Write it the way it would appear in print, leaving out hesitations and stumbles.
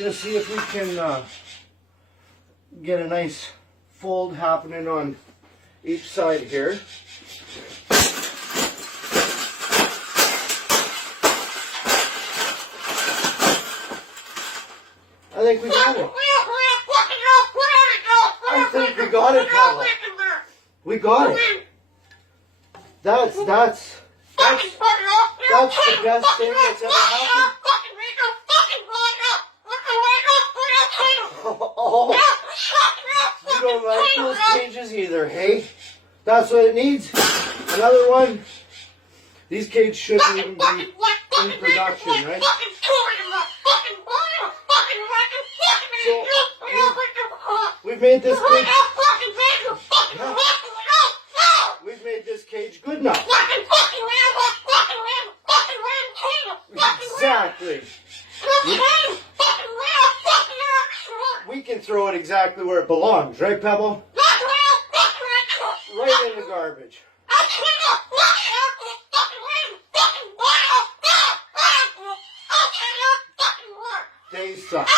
Just see if we can get a nice fold happening on each side here. I think we got it. I think we got it, Pavel. We got it. That's the best thing that's ever happened. Oh, you don't like those cages either, hey? That's what it needs. Another one. These cages shouldn't even be in production, right? So, we've made this cage. Yeah, we've made this cage good enough. Exactly. We can throw it exactly where it belongs, right, Pebble? Right in the garbage. They suck.